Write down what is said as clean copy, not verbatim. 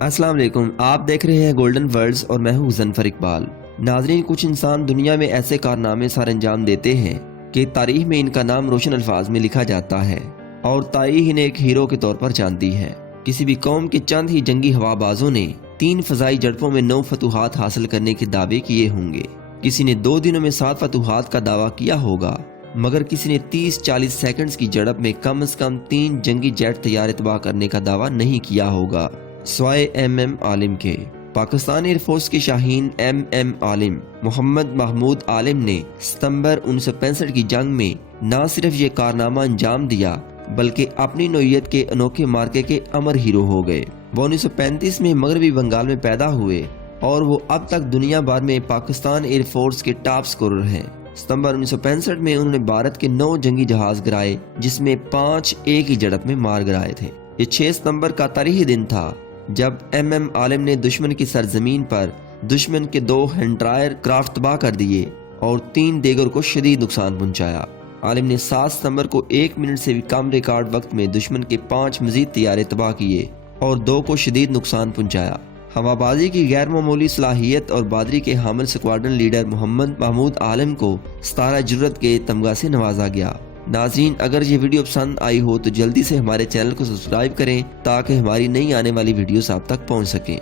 السلام علیکم، آپ دیکھ رہے ہیں گولڈن ورلڈز اور میں ہوں ظفر اقبال۔ ناظرین، کچھ انسان دنیا میں ایسے کارنامے سر انجام دیتے ہیں کہ تاریخ میں ان کا نام روشن الفاظ میں لکھا جاتا ہے اور تاریخ انہیں ایک ہیرو کے طور پر جانتی ہے۔ کسی بھی قوم کے چند ہی جنگی ہوا بازوں نے 3 فضائی جھڑپوں میں 9 فتوحات حاصل کرنے کے دعوے کیے ہوں گے۔ کسی نے 2 دنوں میں 7 فتوحات کا دعویٰ کیا ہوگا، مگر کسی نے 30-40 سیکنڈز کی جھڑپ میں کم از کم 3 جنگی جیٹ طیارے تباہ کرنے کا دعویٰ نہیں کیا ہوگا، سوائے ایم عالم کے۔ پاکستانی ایئر فورس کے شاہین ایم عالم محمد محمود عالم نے ستمبر 1965 کی جنگ میں نہ صرف یہ کارنامہ انجام دیا بلکہ اپنی نوعیت کے انوکھے مارکے کے امر ہیرو ہو گئے۔ وہ 1935 میں مغربی بنگال میں پیدا ہوئے اور وہ اب تک دنیا بھر میں پاکستان ایئر فورس کے ٹاپ سکورر ہیں۔ ستمبر 1965 میں انہوں نے بھارت کے 9 جنگی جہاز گرائے، جس میں 5 ایک ہی جھڑپ میں مار گرائے تھے۔ یہ 6 ستمبر کا تاریخی دن تھا جب ایم عالم نے دشمن کی سرزمین پر دشمن کے 2 ہینڈرائر کرافٹ تباہ کر دیے اور 3 دیگر کو شدید نقصان پہنچایا۔ عالم نے 7 ستمبر کو 1 منٹ سے بھی کم ریکارڈ وقت میں دشمن کے 5 مزید طیارے تباہ کیے اور 2 کو شدید نقصان پہنچایا۔ ہوا بازی کی غیر معمولی صلاحیت اور بہادری کے حامل سکواڈرن لیڈر محمد محمود عالم کو 17 جرأت کے تمغہ سے نوازا گیا۔ ناظرین، اگر یہ ویڈیو پسند آئی ہو تو جلدی سے ہمارے چینل کو سبسکرائب کریں تاکہ ہماری نئی آنے والی ویڈیوز آپ تک پہنچ سکیں۔